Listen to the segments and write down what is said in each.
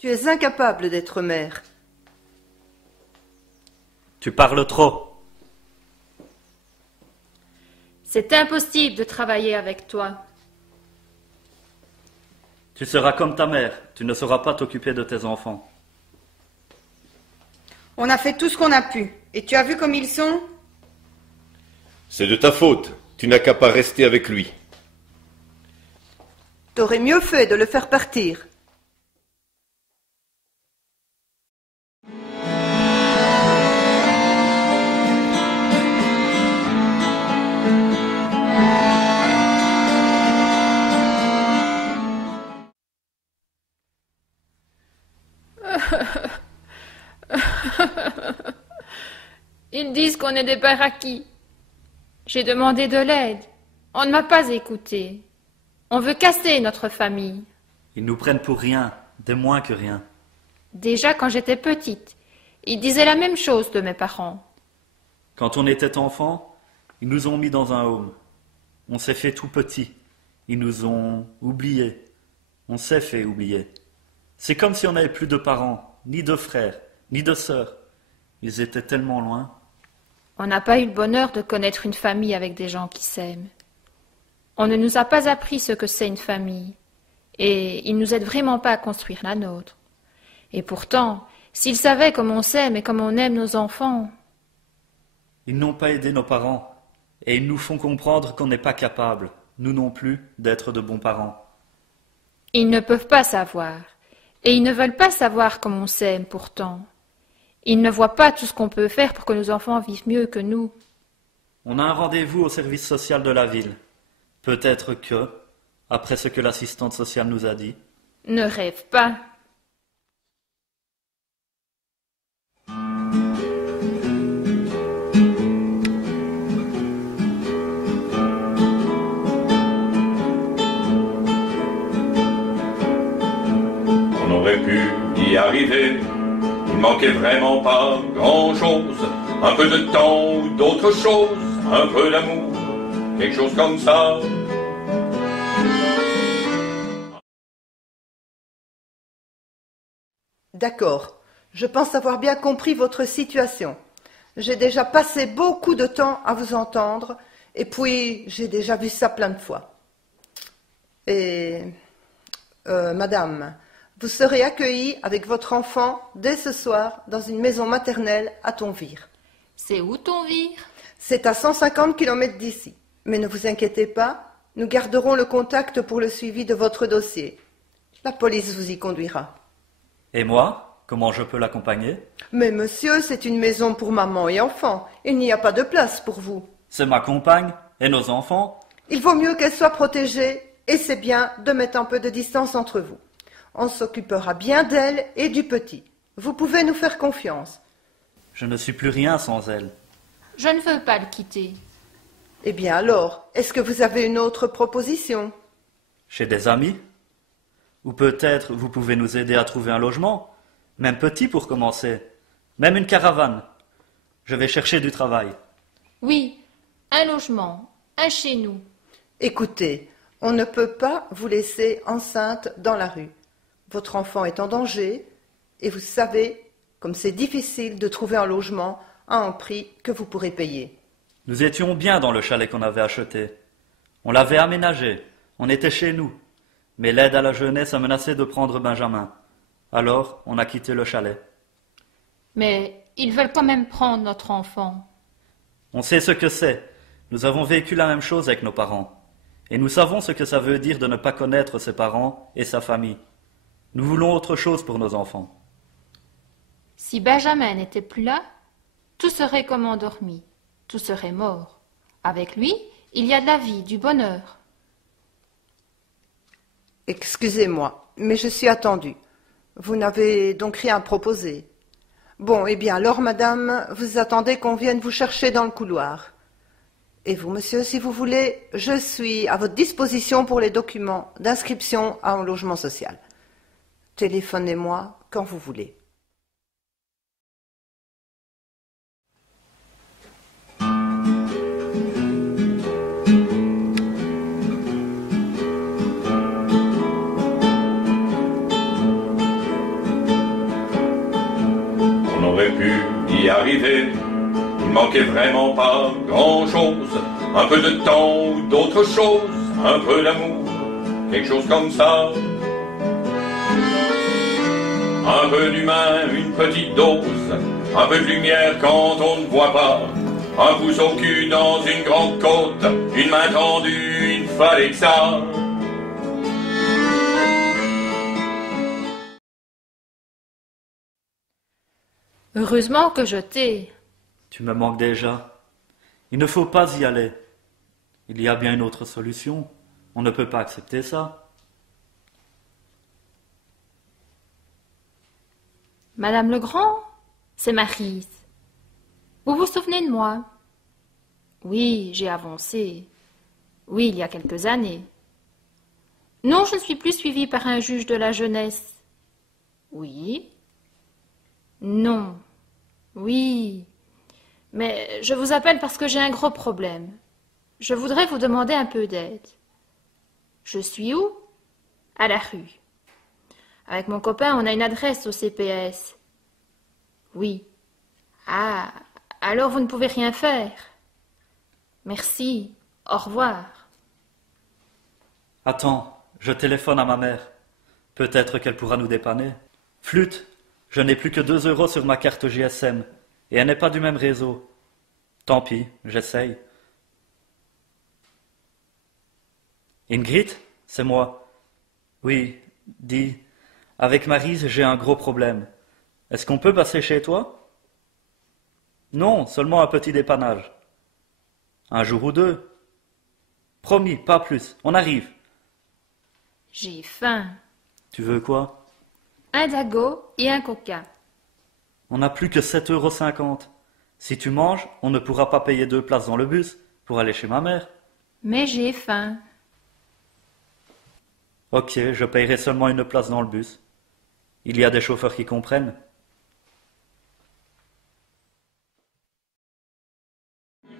Tu es incapable d'être mère. Tu parles trop. C'est impossible de travailler avec toi. Tu seras comme ta mère, tu ne sauras pas t'occuper de tes enfants. On a fait tout ce qu'on a pu. Et tu as vu comme ils sont? C'est de ta faute. Tu n'as qu'à pas rester avec lui. T'aurais mieux fait de le faire partir. Ils disent qu'on est des baraquis. J'ai demandé de l'aide. On ne m'a pas écouté. On veut casser notre famille. Ils nous prennent pour rien, des moins que rien. Déjà quand j'étais petite, ils disaient la même chose de mes parents. Quand on était enfant, ils nous ont mis dans un home. On s'est fait tout petit. Ils nous ont oubliés. On s'est fait oublier. C'est comme si on n'avait plus de parents, ni de frères, ni de sœurs. Ils étaient tellement loin. On n'a pas eu le bonheur de connaître une famille avec des gens qui s'aiment. On ne nous a pas appris ce que c'est une famille. Et ils nous aident vraiment pas à construire la nôtre. Et pourtant, s'ils savaient comme on s'aime et comme on aime nos enfants... Ils n'ont pas aidé nos parents. Et ils nous font comprendre qu'on n'est pas capable, nous non plus, d'être de bons parents. Ils ne peuvent pas savoir. Et ils ne veulent pas savoir comme on s'aime pourtant. Ils ne voient pas tout ce qu'on peut faire pour que nos enfants vivent mieux que nous. On a un rendez-vous au service social de la ville. Peut-être que, après ce que l'assistante sociale nous a dit... Ne rêve pas. On aurait pu y arriver. Il manquait vraiment pas grand-chose. Un peu de temps ou d'autre chose, un peu d'amour, quelque chose comme ça. D'accord, je pense avoir bien compris votre situation. J'ai déjà passé beaucoup de temps à vous entendre, et puis j'ai déjà vu ça plein de fois. Et, madame, vous serez accueillie avec votre enfant dès ce soir dans une maison maternelle à Thonvire. C'est où Thonvire? C'est à 150 km d'ici. Mais ne vous inquiétez pas, nous garderons le contact pour le suivi de votre dossier. La police vous y conduira. Et moi, comment je peux l'accompagner? Mais monsieur, c'est une maison pour maman et enfant. Il n'y a pas de place pour vous. C'est ma compagne et nos enfants. Il vaut mieux qu'elle soit protégée, et c'est bien de mettre un peu de distance entre vous. On s'occupera bien d'elle et du petit. Vous pouvez nous faire confiance. Je ne suis plus rien sans elle. Je ne veux pas le quitter. Eh bien alors, est-ce que vous avez une autre proposition? Chez des amis? Ou peut-être vous pouvez nous aider à trouver un logement, même petit pour commencer, même une caravane. Je vais chercher du travail. Oui, un logement, un chez nous. Écoutez, on ne peut pas vous laisser enceinte dans la rue. Votre enfant est en danger, et vous savez comme c'est difficile de trouver un logement à un prix que vous pourrez payer. Nous étions bien dans le chalet qu'on avait acheté. On l'avait aménagé, on était chez nous. Mais l'aide à la jeunesse a menacé de prendre Benjamin. Alors, on a quitté le chalet. Mais ils veulent quand même prendre notre enfant. On sait ce que c'est. Nous avons vécu la même chose avec nos parents. Et nous savons ce que ça veut dire de ne pas connaître ses parents et sa famille. Nous voulons autre chose pour nos enfants. Si Benjamin n'était plus là, tout serait comme endormi, tout serait mort. Avec lui, il y a de la vie, du bonheur. Excusez-moi, mais je suis attendue. Vous n'avez donc rien à proposer. Bon, eh bien alors, madame, vous attendez qu'on vienne vous chercher dans le couloir. Et vous, monsieur, si vous voulez, je suis à votre disposition pour les documents d'inscription à un logement social. Téléphonez-moi quand vous voulez. aurait pu y arriver. Il manquait vraiment pas grand-chose. Un peu de temps ou d'autre chose, un peu d'amour, quelque chose comme ça. Un peu d'humain, une petite dose, un peu de lumière quand on ne voit pas. Un pouce au cul dans une grande côte, une main tendue, il fallait que ça. Heureusement que je t'ai. Tu me manques déjà. Il ne faut pas y aller. Il y a bien une autre solution. On ne peut pas accepter ça. Madame Legrand, c'est Maryse. Vous vous souvenez de moi? Oui, j'ai avancé. Oui, il y a quelques années. Non, je ne suis plus suivie par un juge de la jeunesse. Oui. Non. Oui. Mais je vous appelle parce que j'ai un gros problème. Je voudrais vous demander un peu d'aide. Je suis où? À la rue. Avec mon copain, on a une adresse au CPS. Oui. Ah, alors vous ne pouvez rien faire. Merci. Au revoir. Attends, je téléphone à ma mère. Peut-être qu'elle pourra nous dépanner. Flûte, je n'ai plus que 2 € sur ma carte GSM, et elle n'est pas du même réseau. Tant pis, j'essaye. Ingrid, c'est moi. Oui, dis, avec Maryse, j'ai un gros problème. Est-ce qu'on peut passer chez toi? Non, seulement un petit dépannage. Un jour ou 2. Promis, pas plus, on arrive. J'ai faim. Tu veux quoi? Un dago et un coca. On n'a plus que 7,50 €. Si tu manges, on ne pourra pas payer 2 places dans le bus pour aller chez ma mère. Mais j'ai faim. Ok, je payerai seulement une place dans le bus. Il y a des chauffeurs qui comprennent. On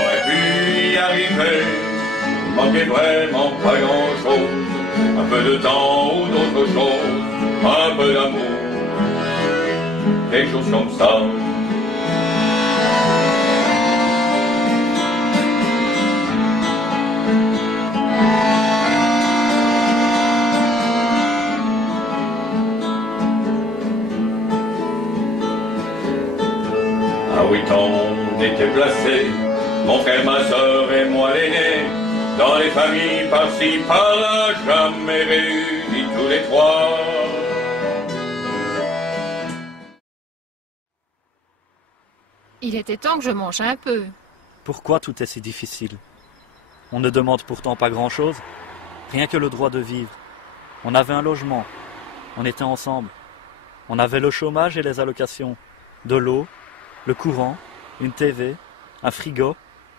aurait pu y arriver, il manquait vraiment pas grand-chose. Un peu de temps ou d'autre chose, un peu d'amour, quelque chose comme ça. À 8 ans, on était placés, mon frère, ma sœur et moi l'aîné, dans les familles par-ci, par-là, jamais réunis tous les 3. Il était temps que je mange un peu. Pourquoi tout est si difficile? On ne demande pourtant pas grand-chose, rien que le droit de vivre. On avait un logement, on était ensemble. On avait le chômage et les allocations, de l'eau, le courant, une TV, un frigo.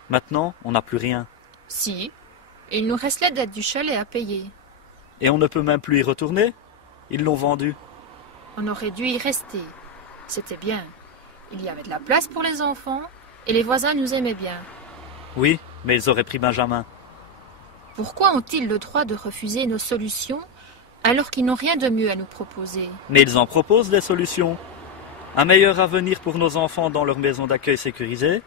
Maintenant, on n'a plus rien. Si. Il nous reste l'aide du chalet à payer. Et on ne peut même plus y retourner? Ils l'ont vendu. On aurait dû y rester. C'était bien. Il y avait de la place pour les enfants et les voisins nous aimaient bien. Oui, mais ils auraient pris Benjamin. Pourquoi ont-ils le droit de refuser nos solutions alors qu'ils n'ont rien de mieux à nous proposer? Mais ils en proposent des solutions. Un meilleur avenir pour nos enfants dans leur maison d'accueil sécurisée,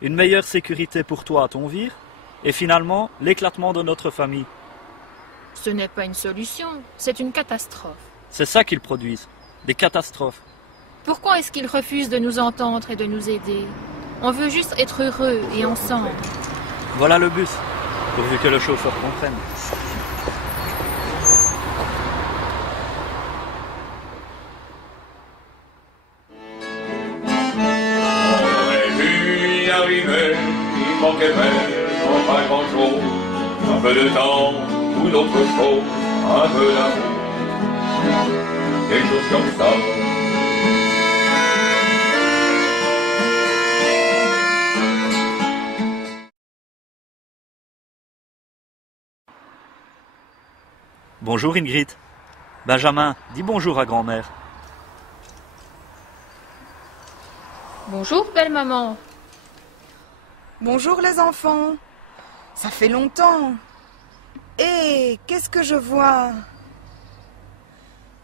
une meilleure sécurité pour toi à ton vire, et finalement l'éclatement de notre famille. Ce n'est pas une solution, c'est une catastrophe. C'est ça qu'ils produisent, des catastrophes. Pourquoi est-ce qu'ils refusent de nous entendre et de nous aider? On veut juste être heureux et ensemble. Voilà le bus, pourvu que le chauffeur comprenne. On aurait pu y arriver, il manquait vraiment pas grand-chose. Un peu de temps ou d'autre chose, un peu d'amour, quelque chose comme ça. Bonjour Ingrid. Benjamin, dis bonjour à grand-mère. Bonjour, belle maman. Bonjour les enfants. Ça fait longtemps. Et qu'est-ce que je vois?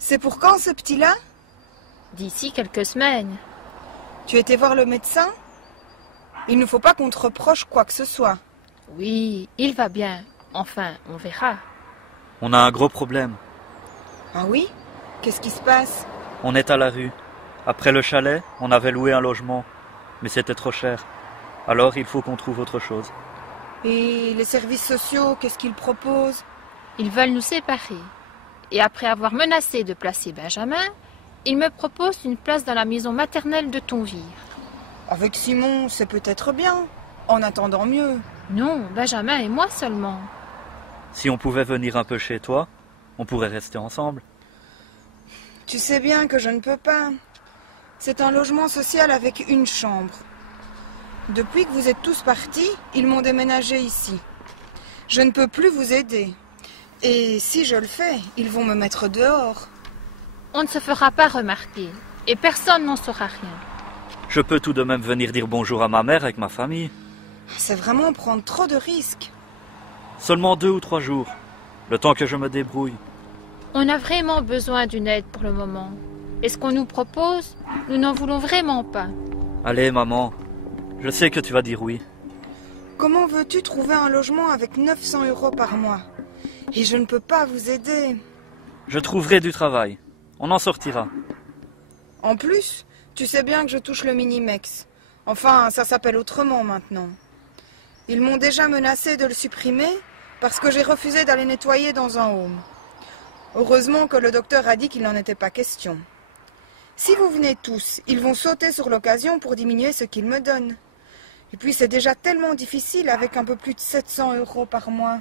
C'est pour quand ce petit-là? D'ici quelques semaines. Tu étais voir le médecin? Il ne faut pas qu'on te reproche quoi que ce soit. Oui, il va bien. Enfin, on verra. On a un gros problème. Ah oui? Qu'est-ce qui se passe? On est à la rue. Après le chalet, on avait loué un logement. Mais c'était trop cher. Alors il faut qu'on trouve autre chose. Et les services sociaux, qu'est-ce qu'ils proposent? Ils veulent nous séparer. Et après avoir menacé de placer Benjamin, ils me proposent une place dans la maison maternelle de Thonville. Avec Simon, c'est peut-être bien. En attendant mieux. Non, Benjamin et moi seulement. Si on pouvait venir un peu chez toi, on pourrait rester ensemble. Tu sais bien que je ne peux pas. C'est un logement social avec une chambre. Depuis que vous êtes tous partis, ils m'ont déménagé ici. Je ne peux plus vous aider. Et si je le fais, ils vont me mettre dehors. On ne se fera pas remarquer. Et personne n'en saura rien. Je peux tout de même venir dire bonjour à ma mère avec ma famille. C'est vraiment prendre trop de risques. Seulement 2 ou 3 jours. Le temps que je me débrouille. On a vraiment besoin d'une aide pour le moment. Et ce qu'on nous propose, nous n'en voulons vraiment pas. Allez, maman. Je sais que tu vas dire oui. Comment veux-tu trouver un logement avec 900 € par mois? Et je ne peux pas vous aider. Je trouverai du travail. On en sortira. En plus, tu sais bien que je touche le Minimex. Enfin, ça s'appelle autrement maintenant. Ils m'ont déjà menacé de le supprimer parce que j'ai refusé d'aller nettoyer dans un home. Heureusement que le docteur a dit qu'il n'en était pas question. Si vous venez tous, ils vont sauter sur l'occasion pour diminuer ce qu'ils me donnent. Et puis c'est déjà tellement difficile avec un peu plus de 700 € par mois.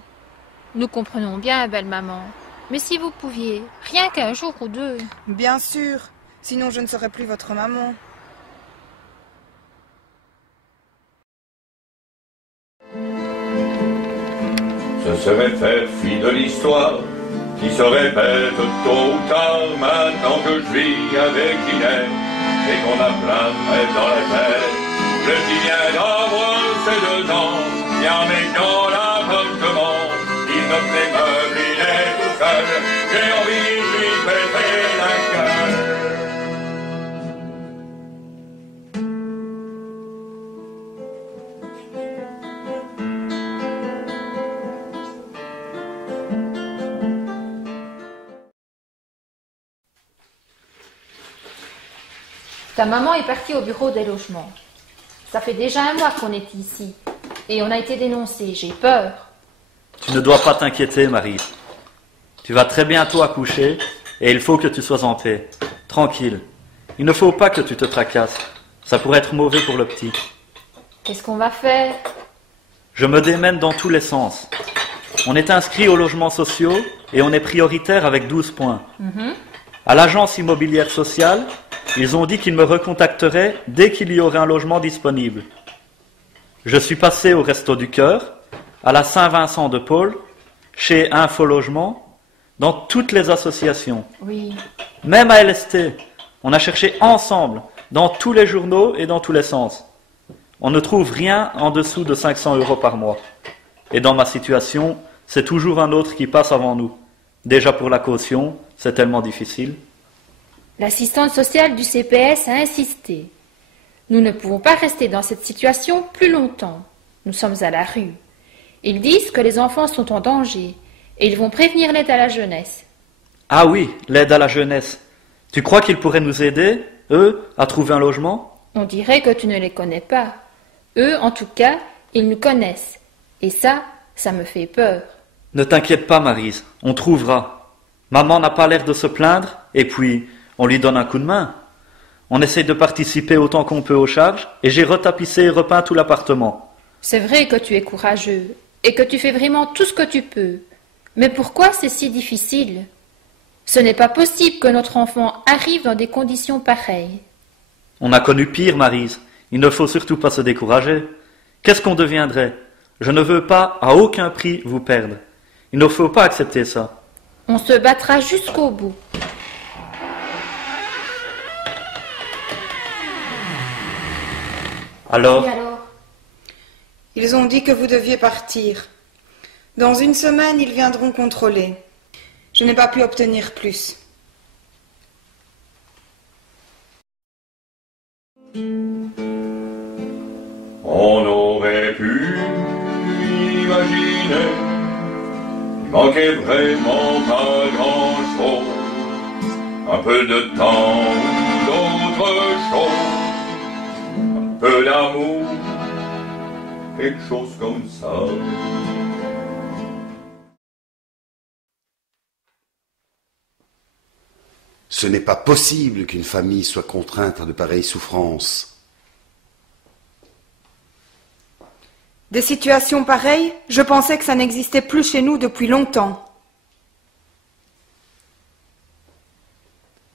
Nous comprenons bien, belle maman. Mais si vous pouviez, rien qu'un jour ou 2. Bien sûr, sinon je ne serai plus votre maman. Ce serait faire fi de l'histoire qui se répète tôt ou tard maintenant que je vis avec Inès et qu'on a plein de rêves dans la tête. Le petit vient d'avoir ses 2 ans, bien mais dans l'appartement, il note les meubles, il est tout seul, j'ai envie de lui péter la gueule. Ta maman est partie au bureau des logements. Ça fait déjà 1 mois qu'on est ici. Et on a été dénoncés. J'ai peur. Tu ne dois pas t'inquiéter, Marie. Tu vas très bientôt accoucher et il faut que tu sois en paix. Tranquille. Il ne faut pas que tu te tracasses. Ça pourrait être mauvais pour le petit. Qu'est-ce qu'on va faire? Je me démène dans tous les sens. On est inscrit aux logements sociaux et on est prioritaire avec 12 points. À l'agence immobilière sociale, ils ont dit qu'ils me recontacteraient dès qu'il y aurait un logement disponible. Je suis passé au Resto du Cœur, à la Saint-Vincent de Paul, chez Infologement, dans toutes les associations. Oui. Même à LST, on a cherché ensemble, dans tous les journaux et dans tous les sens. On ne trouve rien en dessous de 500 € par mois. Et dans ma situation, c'est toujours un autre qui passe avant nous. Déjà pour la caution, c'est tellement difficile. L'assistante sociale du CPS a insisté. Nous ne pouvons pas rester dans cette situation plus longtemps. Nous sommes à la rue. Ils disent que les enfants sont en danger et ils vont prévenir l'aide à la jeunesse. Ah oui, l'aide à la jeunesse. Tu crois qu'ils pourraient nous aider, eux, à trouver un logement? On dirait que tu ne les connais pas. Eux, en tout cas, ils nous connaissent. Et ça me fait peur. Ne t'inquiète pas, Maryse, on trouvera. Maman n'a pas l'air de se plaindre, et puis on lui donne un coup de main. On essaye de participer autant qu'on peut aux charges, et j'ai retapissé et repeint tout l'appartement. C'est vrai que tu es courageux, et que tu fais vraiment tout ce que tu peux. Mais pourquoi c'est si difficile? Ce n'est pas possible que notre enfant arrive dans des conditions pareilles. On a connu pire, Maryse. Il ne faut surtout pas se décourager. Qu'est-ce qu'on deviendrait? Je ne veux pas, à aucun prix, vous perdre. Il ne faut pas accepter ça. On se battra jusqu'au bout. Alors? Et alors? Ils ont dit que vous deviez partir. Dans 1 semaine, ils viendront contrôler. Je n'ai pas pu obtenir plus. On aurait pu imaginer, il manquait vraiment pas grand-chose, un peu de temps ou d'autre chose, un peu d'amour, quelque chose comme ça. Ce n'est pas possible qu'une famille soit contrainte à de pareilles souffrances. Des situations pareilles, je pensais que ça n'existait plus chez nous depuis longtemps.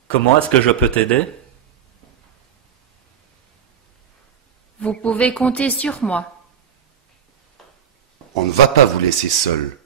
Comment est-ce que je peux t'aider? Vous pouvez compter sur moi. On ne va pas vous laisser seul.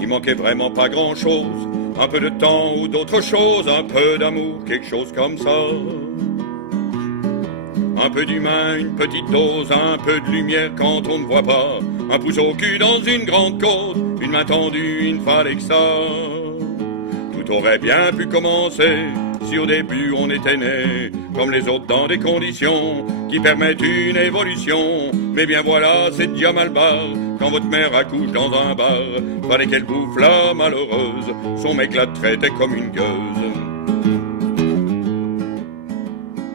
Il manquait vraiment pas grand-chose, un peu de temps ou d'autre chose, un peu d'amour, quelque chose comme ça. Un peu d'humain, une petite dose, un peu de lumière quand on ne voit pas, un pouce au cul dans une grande côte, une main tendue, il ne fallait que ça. Tout aurait bien pu commencer si au début on était né comme les autres dans des conditions qui permettent une évolution. Mais bien voilà, c'est déjà mal barre. Quand votre mère accouche dans un bar, fallait qu'elle bouffe la malheureuse. Son mec la traitait comme une gueuse.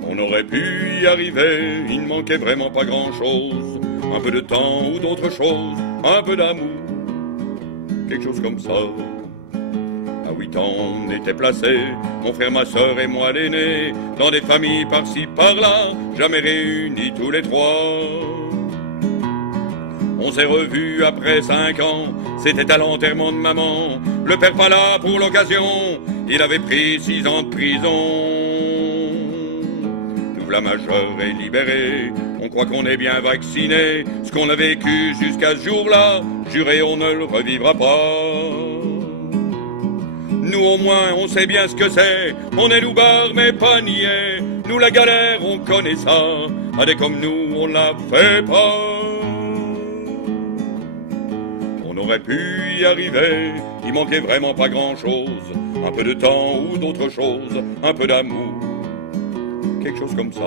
On aurait pu y arriver, il ne manquait vraiment pas grand-chose. Un peu de temps ou d'autre chose, un peu d'amour, quelque chose comme ça. À 8 ans, on était placés, mon frère, ma sœur et moi l'aîné, dans des familles par-ci, par-là, jamais réunis tous les trois. On s'est revus après 5 ans, c'était à l'enterrement de maman. Le père pas là pour l'occasion, il avait pris 6 ans de prison. Nous la majeure et libérée, on croit qu'on est bien vacciné. Ce qu'on a vécu jusqu'à ce jour-là, juré on ne le revivra pas. Nous au moins on sait bien ce que c'est, on est loubards mais pas niais. Nous la galère on connaît ça, à des comme nous on la fait pas. On aurait pu y arriver, il manquait vraiment pas grand-chose. Un peu de temps ou d'autre chose, un peu d'amour, quelque chose comme ça.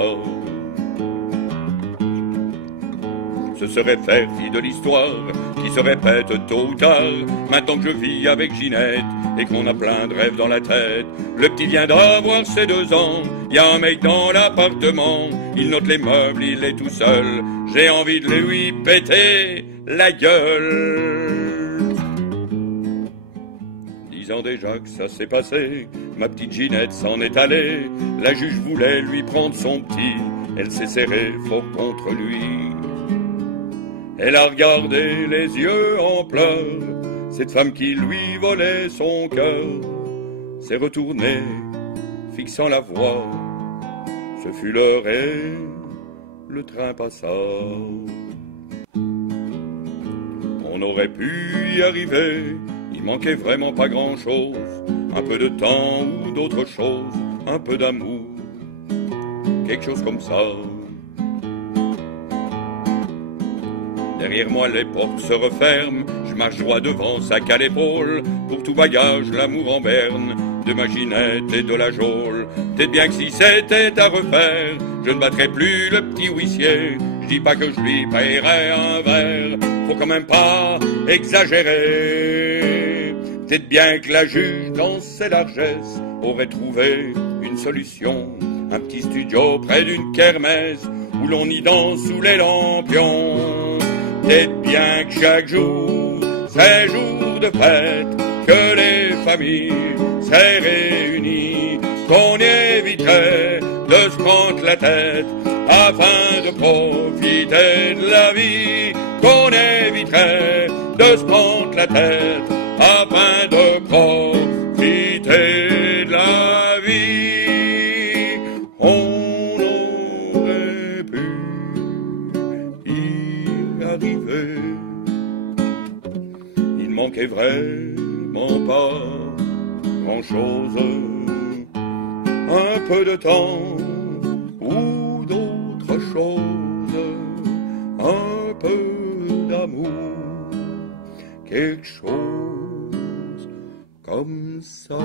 Ce serait faire fi de l'histoire qui se répète tôt ou tard. Maintenant que je vis avec Ginette et qu'on a plein de rêves dans la tête. Le petit vient d'avoir ses 2 ans, y a un mec dans l'appartement. Il note les meubles, il est tout seul. J'ai envie de lui péter la gueule. 10 ans déjà que ça s'est passé, ma petite Ginette s'en est allée. La juge voulait lui prendre son petit, elle s'est serrée fort contre lui. Elle a regardé les yeux en pleurs, cette femme qui lui volait son cœur s'est retournée, fixant la voie. Ce fut l'heure et le train passa. On aurait pu y arriver, il manquait vraiment pas grand-chose. Un peu de temps ou d'autre chose, un peu d'amour, quelque chose comme ça. Derrière moi les portes se referment, je marche droit devant, sac à l'épaule. Pour tout bagage, l'amour en berne, de ma Ginette et de la geôle. Peut-être bien que si c'était à refaire, je ne battrais plus le petit huissier. Je dis pas que je lui paierais un verre, faut quand même pas exagérer. Peut-être bien que la juge, dans ses largesses, aurait trouvé une solution. un petit studio près d'une kermesse où l'on y danse sous les lampions. Peut-être bien que chaque jour, c'est jour de fête, que les familles seraient réunies, qu'on éviterait de se prendre la tête afin de profiter de la vie, qu'on éviterait de se prendre la tête afin de profiter de la vie. On aurait pu y arriver. Il manquait vraiment pas grand-chose, un peu de temps ou d'autre chose, un peu d'amour, quelque chose comme ça.